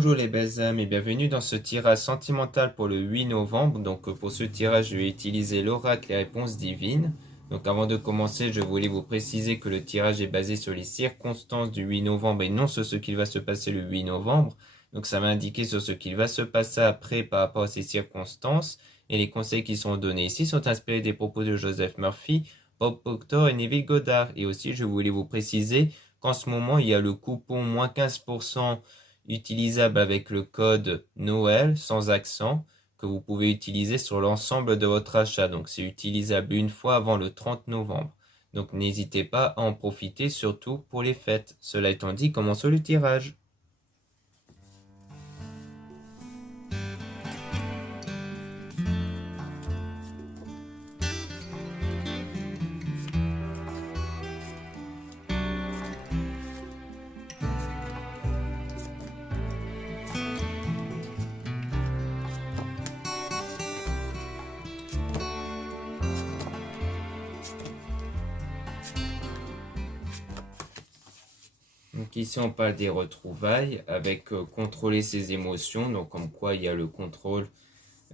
Bonjour les belles âmes et bienvenue dans ce tirage sentimental pour le 8 novembre. Donc pour ce tirage, je vais utiliser l'oracle et réponses divines. Donc avant de commencer, je voulais vous préciser que le tirage est basé sur les circonstances du 8 novembre et non sur ce qu'il va se passer le 8 novembre. Donc ça va indiquer sur ce qu'il va se passer après par rapport à ces circonstances. Et les conseils qui sont donnés ici sont inspirés des propos de Joseph Murphy, Bob Proctor et Neville Goddard. Et aussi, je voulais vous préciser qu'en ce moment, il y a le coupon moins 15% utilisable avec le code Noël sans accent que vous pouvez utiliser sur l'ensemble de votre achat. Donc c'est utilisable une fois avant le 30 novembre. Donc n'hésitez pas à en profiter, surtout pour les fêtes. Cela étant dit, commençons le tirage. Donc ici on parle des retrouvailles avec contrôler ses émotions, donc comme quoi il y a le contrôle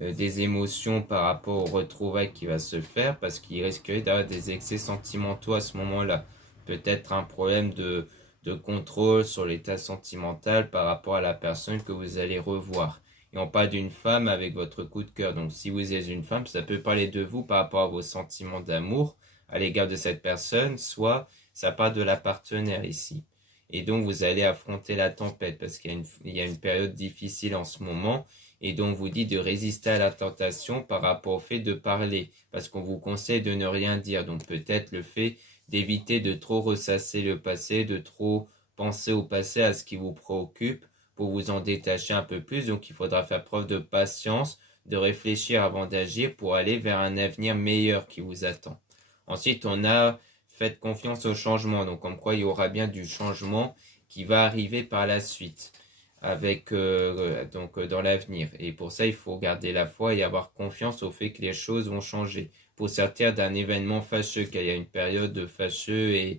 des émotions par rapport aux retrouvailles qui va se faire parce qu'il risquerait d'avoir des excès sentimentaux à ce moment-là. Peut-être un problème de contrôle sur l'état sentimental par rapport à la personne que vous allez revoir. Et on parle d'une femme avec votre coup de cœur. Donc si vous êtes une femme, ça peut parler de vous par rapport à vos sentiments d'amour à l'égard de cette personne, soit ça parle de la partenaire ici. Et donc vous allez affronter la tempête parce qu'il y a une période difficile en ce moment. Et donc vous dit de résister à la tentation par rapport au fait de parler, parce qu'on vous conseille de ne rien dire. Donc peut-être le fait d'éviter de trop ressasser le passé, de trop penser au passé, à ce qui vous préoccupe, pour vous en détacher un peu plus. Donc il faudra faire preuve de patience, de réfléchir avant d'agir pour aller vers un avenir meilleur qui vous attend. Ensuite, on a fait confiance au changement, donc comme quoi il y aura bien du changement qui va arriver par la suite avec dans l'avenir. Et pour ça, il faut garder la foi et avoir confiance au fait que les choses vont changer. Pour sortir d'un événement fâcheux, car il y a une période fâcheuse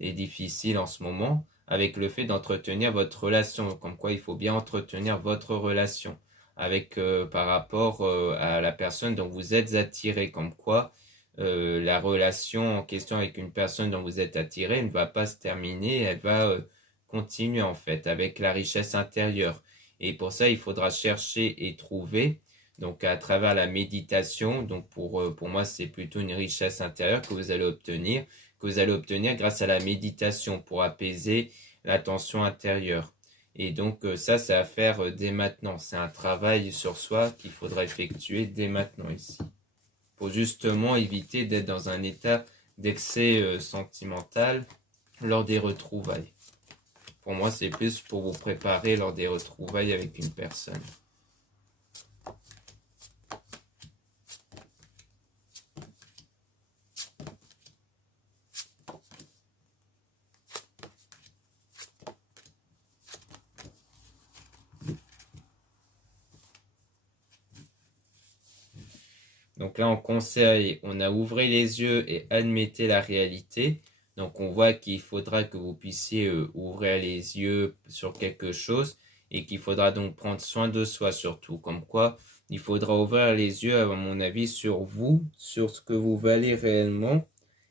et difficile en ce moment, avec le fait d'entretenir votre relation. Comme quoi, il faut bien entretenir votre relation avec par rapport à la personne dont vous êtes attiré. Comme quoi, la relation en question avec une personne dont vous êtes attiré ne va pas se terminer, elle va continuer en fait avec la richesse intérieure. Et pour ça, il faudra chercher et trouver, donc à travers la méditation. Donc pour moi, c'est plutôt une richesse intérieure que vous allez obtenir grâce à la méditation pour apaiser la tension intérieure. Et donc ça, c'est à faire dès maintenant. C'est un travail sur soi qu'il faudra effectuer dès maintenant ici, pour justement éviter d'être dans un état d'excès sentimental lors des retrouvailles. Pour moi, c'est plus pour vous préparer lors des retrouvailles avec une personne. Donc là, en conseil, on a ouvré les yeux et admettez la réalité. Donc on voit qu'il faudra que vous puissiez ouvrir les yeux sur quelque chose et qu'il faudra donc prendre soin de soi surtout. Comme quoi, il faudra ouvrir les yeux, à mon avis, sur vous, sur ce que vous valez réellement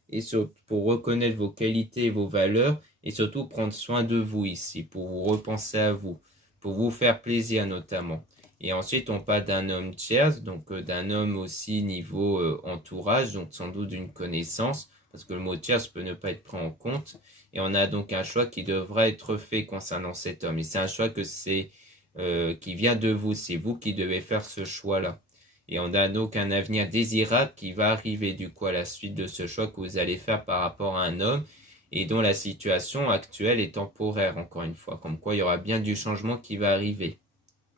et pour reconnaître vos qualités et vos valeurs et surtout prendre soin de vous ici, pour vous repenser à vous, pour vous faire plaisir notamment. Et ensuite, on parle d'un homme tiers, donc d'un homme aussi niveau entourage, donc sans doute d'une connaissance, parce que le mot tiers peut ne pas être pris en compte. Et on a donc un choix qui devra être fait concernant cet homme. Et c'est un choix qui vient de vous, c'est vous qui devez faire ce choix-là. Et on a donc un avenir désirable qui va arriver du coup à la suite de ce choix que vous allez faire par rapport à un homme et dont la situation actuelle est temporaire, encore une fois. Comme quoi il y aura bien du changement qui va arriver.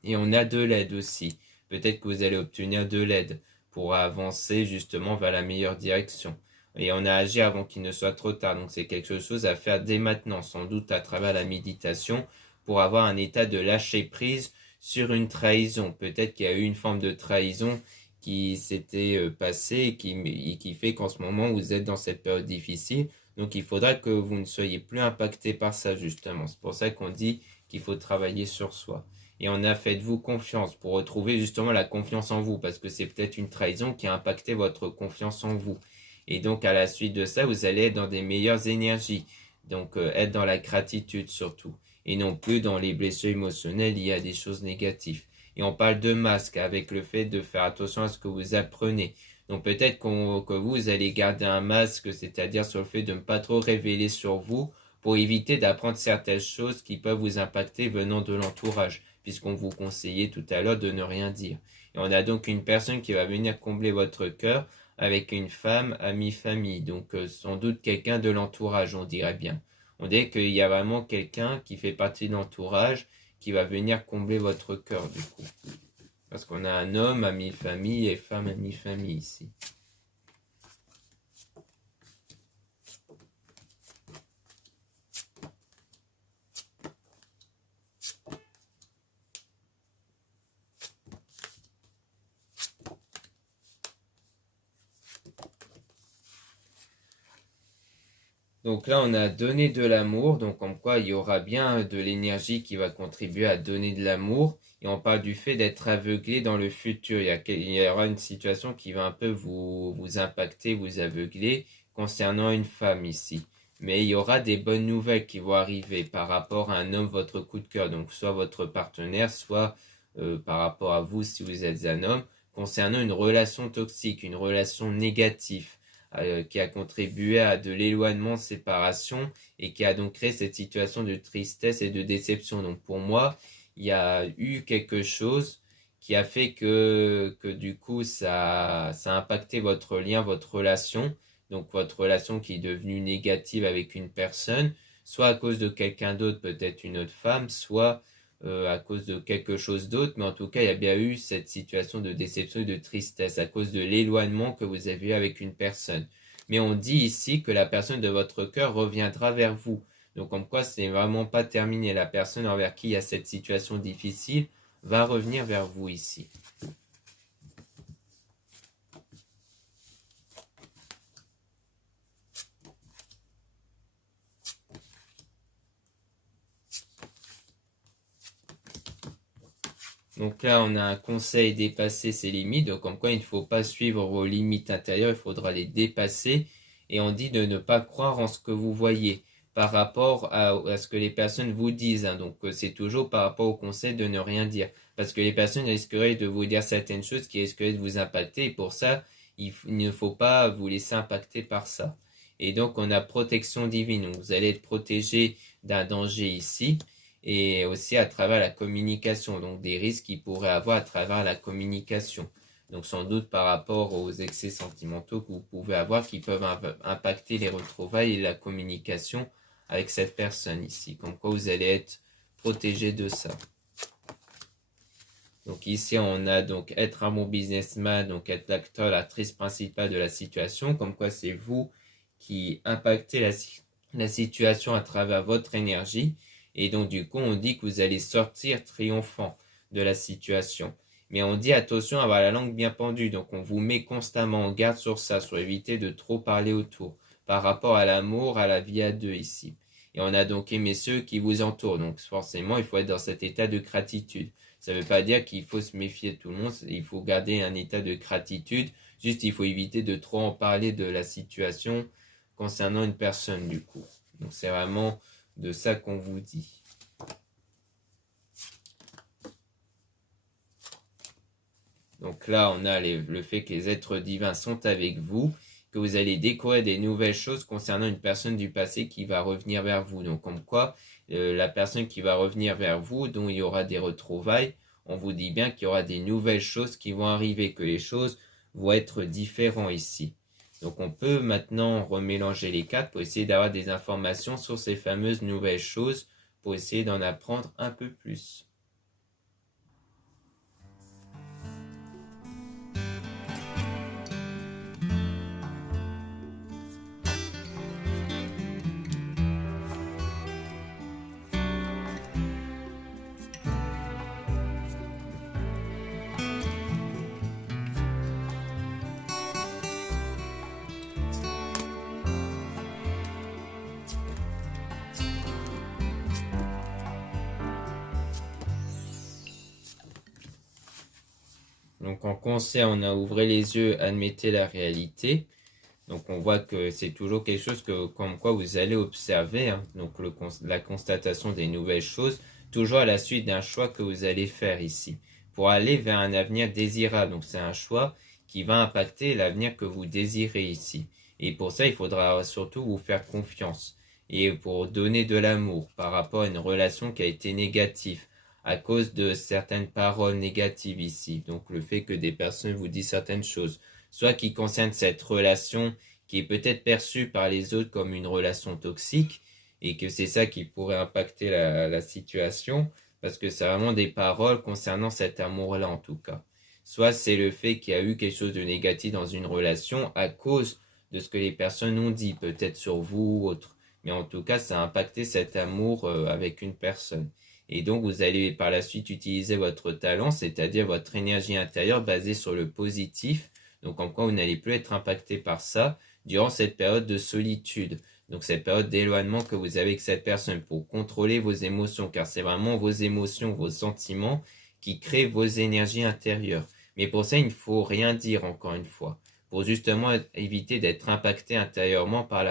Et on a de l'aide aussi. Peut-être que vous allez obtenir de l'aide pour avancer justement vers la meilleure direction. Et on a agi avant qu'il ne soit trop tard. Donc c'est quelque chose à faire dès maintenant, sans doute à travers la méditation, pour avoir un état de lâcher prise sur une trahison. Peut-être qu'il y a eu une forme de trahison qui s'était passée et qui fait qu'en ce moment vous êtes dans cette période difficile. Donc il faudra que vous ne soyez plus impacté par ça justement. C'est pour ça qu'on dit qu'il faut travailler sur soi. Et on a faites-vous confiance pour retrouver justement la confiance en vous, parce que c'est peut-être une trahison qui a impacté votre confiance en vous. Et donc à la suite de ça, vous allez être dans des meilleures énergies. Donc être dans la gratitude surtout. Et non plus dans les blessures émotionnelles liées à des choses négatives. Et on parle de masque avec le fait de faire attention à ce que vous apprenez. Donc peut-être que vous allez garder un masque, c'est-à-dire sur le fait de ne pas trop révéler sur vous pour éviter d'apprendre certaines choses qui peuvent vous impacter venant de l'entourage, puisqu'on vous conseillait tout à l'heure de ne rien dire. Et on a donc une personne qui va venir combler votre cœur avec une femme, amie, famille. Donc sans doute quelqu'un de l'entourage, on dirait bien. On dirait qu'il y a vraiment quelqu'un qui fait partie de l'entourage qui va venir combler votre cœur du coup. Parce qu'on a un homme, ami, famille et femme, ami, famille ici. Donc là, on a donné de l'amour, donc comme quoi il y aura bien de l'énergie qui va contribuer à donner de l'amour. Et on parle du fait d'être aveuglé dans le futur. Il y aura une situation qui va un peu vous impacter, vous aveugler concernant une femme ici. Mais il y aura des bonnes nouvelles qui vont arriver par rapport à un homme, votre coup de cœur. Donc soit votre partenaire, soit par rapport à vous si vous êtes un homme, concernant une relation toxique, une relation négative. Qui a contribué à de l'éloignement, séparation et qui a donc créé cette situation de tristesse et de déception. Donc pour moi, il y a eu quelque chose qui a fait que du coup ça a impacté votre lien, votre relation. Donc votre relation qui est devenue négative avec une personne, soit à cause de quelqu'un d'autre, peut-être une autre femme, soit à cause de quelque chose d'autre, mais en tout cas, il y a bien eu cette situation de déception et de tristesse à cause de l'éloignement que vous avez eu avec une personne. Mais on dit ici que la personne de votre cœur reviendra vers vous. Donc, comme quoi, c'est vraiment pas terminé. La personne envers qui il y a cette situation difficile va revenir vers vous ici. Donc là, on a un conseil dépasser ses limites. Donc comme quoi, il ne faut pas suivre vos limites intérieures, il faudra les dépasser. Et on dit de ne pas croire en ce que vous voyez par rapport à ce que les personnes vous disent. Hein. Donc c'est toujours par rapport au conseil de ne rien dire. Parce que les personnes risqueraient de vous dire certaines choses qui risqueraient de vous impacter. Et pour ça, il ne faut pas vous laisser impacter par ça. Et donc on a protection divine. Donc vous allez être protégé d'un danger ici et aussi à travers la communication, donc des risques qu'il pourrait avoir à travers la communication. Donc sans doute par rapport aux excès sentimentaux que vous pouvez avoir qui peuvent impacter les retrouvailles et la communication avec cette personne ici. Comme quoi vous allez être protégé de ça. Donc ici on a donc être un bon businessman, donc être l'acteur, l'actrice principale de la situation. Comme quoi c'est vous qui impactez la situation à travers votre énergie. Et donc du coup on dit que vous allez sortir triomphant de la situation. Mais on dit attention à avoir la langue bien pendue. Donc on vous met constamment en garde sur ça, sur éviter de trop parler autour. Par rapport à l'amour, à la vie à deux ici. Et on a donc aimé ceux qui vous entourent. Donc forcément il faut être dans cet état de gratitude. Ça ne veut pas dire qu'il faut se méfier de tout le monde. Il faut garder un état de gratitude. Juste il faut éviter de trop en parler de la situation concernant une personne du coup. Donc c'est vraiment de ça qu'on vous dit. Donc là, on a le fait que les êtres divins sont avec vous, que vous allez découvrir des nouvelles choses concernant une personne du passé qui va revenir vers vous. Donc comme quoi, la personne qui va revenir vers vous, dont il y aura des retrouvailles, on vous dit bien qu'il y aura des nouvelles choses qui vont arriver, que les choses vont être différentes ici. Donc on peut maintenant remélanger les cartes pour essayer d'avoir des informations sur ces fameuses nouvelles choses, pour essayer d'en apprendre un peu plus. Donc en conseil, on a ouvré les yeux, admettez la réalité. Donc on voit que c'est toujours quelque chose que, comme quoi vous allez observer, hein. Donc la constatation des nouvelles choses, toujours à la suite d'un choix que vous allez faire ici, pour aller vers un avenir désirable. Donc c'est un choix qui va impacter l'avenir que vous désirez ici. Et pour ça, il faudra surtout vous faire confiance. Et pour donner de l'amour par rapport à une relation qui a été négative, à cause de certaines paroles négatives ici. Donc le fait que des personnes vous disent certaines choses, soit qui concernent cette relation qui est peut-être perçue par les autres comme une relation toxique, et que c'est ça qui pourrait impacter la situation, parce que c'est vraiment des paroles concernant cet amour-là en tout cas. Soit c'est le fait qu'il y a eu quelque chose de négatif dans une relation à cause de ce que les personnes ont dit, peut-être sur vous ou autre. Mais en tout cas, ça a impacté cet amour avec une personne. Et donc, vous allez par la suite utiliser votre talent, c'est-à-dire votre énergie intérieure basée sur le positif. Donc, en quoi vous n'allez plus être impacté par ça durant cette période de solitude. Donc, cette période d'éloignement que vous avez avec cette personne pour contrôler vos émotions, car c'est vraiment vos émotions, vos sentiments qui créent vos énergies intérieures. Mais pour ça, il ne faut rien dire encore une fois, pour justement éviter d'être impacté intérieurement par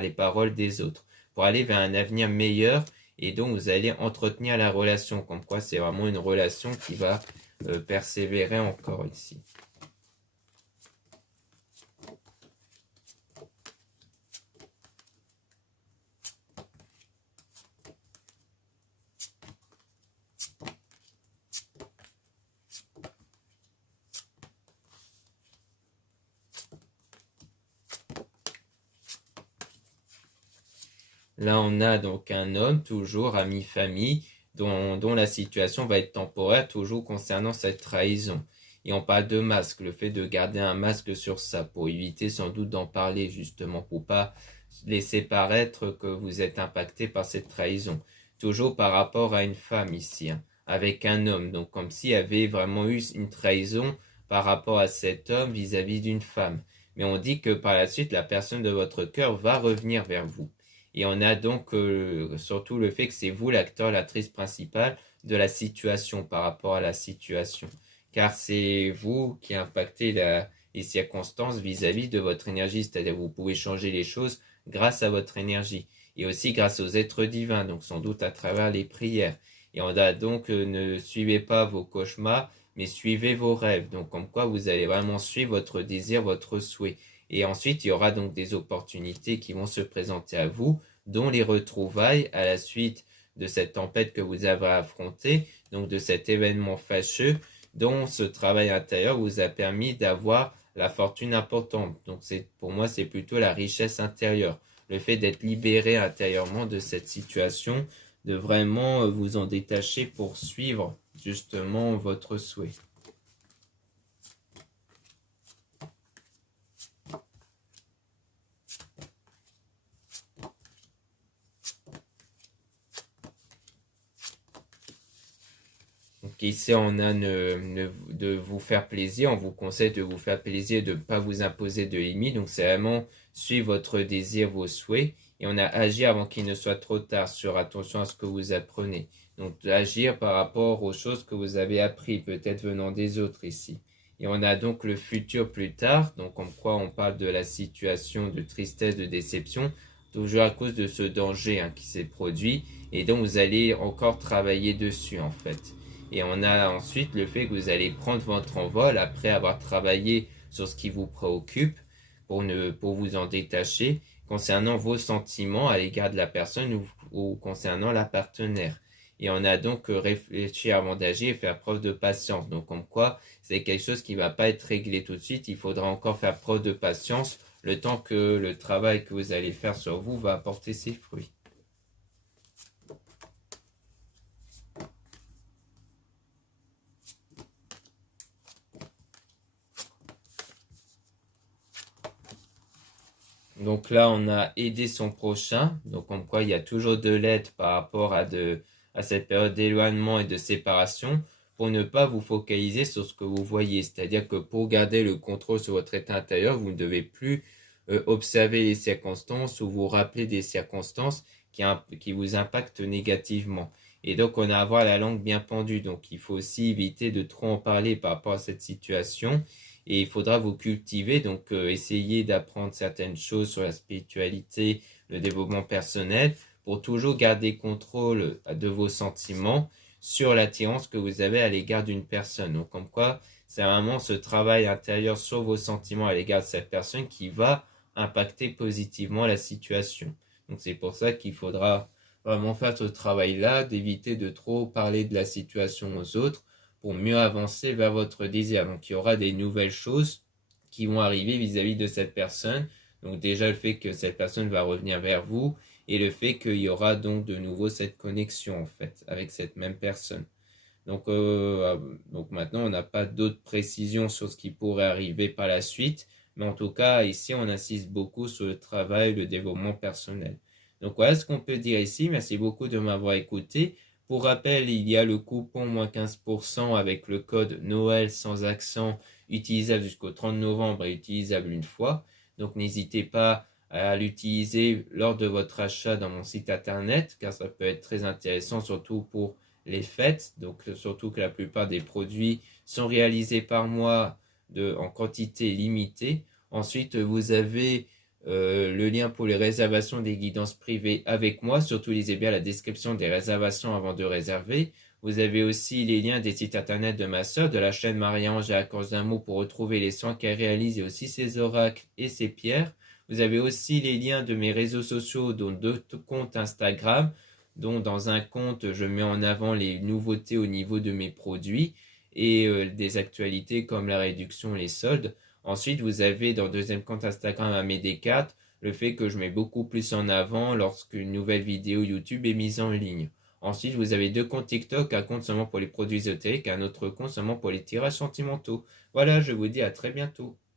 les paroles des autres, pour aller vers un avenir meilleur. Et donc, vous allez entretenir la relation, comme quoi c'est vraiment une relation qui va persévérer encore ici. Là, on a donc un homme, toujours ami-famille, dont la situation va être temporaire, toujours concernant cette trahison. Et on parle de masque, le fait de garder un masque sur ça, pour éviter sans doute d'en parler, justement, pour pas laisser paraître que vous êtes impacté par cette trahison. Toujours par rapport à une femme ici, hein, avec un homme. Donc comme s'il y avait vraiment eu une trahison par rapport à cet homme vis-à-vis d'une femme. Mais on dit que par la suite, la personne de votre cœur va revenir vers vous. Et on a donc surtout le fait que c'est vous l'acteur, l'actrice principale de la situation par rapport à la situation. Car c'est vous qui impactez les circonstances vis-à-vis de votre énergie. C'est-à-dire que vous pouvez changer les choses grâce à votre énergie. Et aussi grâce aux êtres divins, donc sans doute à travers les prières. Et on a donc ne suivez pas vos cauchemars, mais suivez vos rêves. Donc comme quoi vous allez vraiment suivre votre désir, votre souhait. Et ensuite, il y aura donc des opportunités qui vont se présenter à vous, dont les retrouvailles à la suite de cette tempête que vous avez affrontée, donc de cet événement fâcheux, dont ce travail intérieur vous a permis d'avoir la fortune importante. Donc pour moi, c'est plutôt la richesse intérieure, le fait d'être libéré intérieurement de cette situation, de vraiment vous en détacher pour suivre justement votre souhait. Donc ici, on a de vous faire plaisir. On vous conseille de vous faire plaisir, de ne pas vous imposer de limites. Donc c'est vraiment suivre votre désir, vos souhaits. Et on a agir avant qu'il ne soit trop tard sur attention à ce que vous apprenez. Donc agir par rapport aux choses que vous avez appris, peut-être venant des autres ici. Et on a donc le futur plus tard. Donc en quoi on parle de la situation de tristesse, de déception, toujours à cause de ce danger qui s'est produit. Et donc vous allez encore travailler dessus en fait. Et on a ensuite le fait que vous allez prendre votre envol après avoir travaillé sur ce qui vous préoccupe pour vous en détacher concernant vos sentiments à l'égard de la personne ou concernant la partenaire. Et on a donc réfléchi avant d'agir et faire preuve de patience. Donc comme quoi c'est quelque chose qui ne va pas être réglé tout de suite. Il faudra encore faire preuve de patience le temps que le travail que vous allez faire sur vous va apporter ses fruits. Donc là, on a aidé son prochain. Donc comme quoi il y a toujours de l'aide par rapport à cette période d'éloignement et de séparation pour ne pas vous focaliser sur ce que vous voyez. C'est-à-dire que pour garder le contrôle sur votre état intérieur, vous ne devez plus observer les circonstances ou vous rappeler des circonstances qui vous impactent négativement. Et donc, on a à avoir la langue bien pendue. Donc, il faut aussi éviter de trop en parler par rapport à cette situation. Et il faudra vous cultiver, donc essayer d'apprendre certaines choses sur la spiritualité, le développement personnel, pour toujours garder contrôle de vos sentiments sur l'attirance que vous avez à l'égard d'une personne. Donc, comme quoi, c'est vraiment ce travail intérieur sur vos sentiments à l'égard de cette personne qui va impacter positivement la situation. Donc, c'est pour ça qu'il faudra vraiment faire ce travail-là, d'éviter de trop parler de la situation aux autres pour mieux avancer vers votre désir. Donc, il y aura des nouvelles choses qui vont arriver vis-à-vis de cette personne. Donc, déjà, le fait que cette personne va revenir vers vous et le fait qu'il y aura donc de nouveau cette connexion, en fait, avec cette même personne. Donc maintenant, on n'a pas d'autres précisions sur ce qui pourrait arriver par la suite, mais en tout cas, ici, on insiste beaucoup sur le travail, le développement personnel. Donc voilà ce qu'on peut dire ici. Merci beaucoup de m'avoir écouté. Pour rappel, il y a le coupon moins 15% avec le code Noël sans accent, utilisable jusqu'au 30 novembre et utilisable une fois. Donc n'hésitez pas à l'utiliser lors de votre achat dans mon site internet, car ça peut être très intéressant, surtout pour les fêtes. Donc surtout que la plupart des produits sont réalisés par moi en quantité limitée. Ensuite, vous avez le lien pour les réservations des guidances privées avec moi. Surtout, lisez bien la description des réservations avant de réserver. Vous avez aussi les liens des sites internet de ma sœur, de la chaîne Marie-Ange et Accords d'un mot pour retrouver les soins qu'elle réalise et aussi ses oracles et ses pierres. Vous avez aussi les liens de mes réseaux sociaux, dont 2 comptes Instagram, dont dans un compte, je mets en avant les nouveautés au niveau de mes produits et des actualités comme la réduction, les soldes. Ensuite, vous avez dans le deuxième compte Instagram à mes D4 le fait que je mets beaucoup plus en avant lorsqu'une nouvelle vidéo YouTube est mise en ligne. Ensuite, vous avez 2 comptes TikTok, un compte seulement pour les produits ésotériques et un autre compte seulement pour les tirages sentimentaux. Voilà, je vous dis à très bientôt.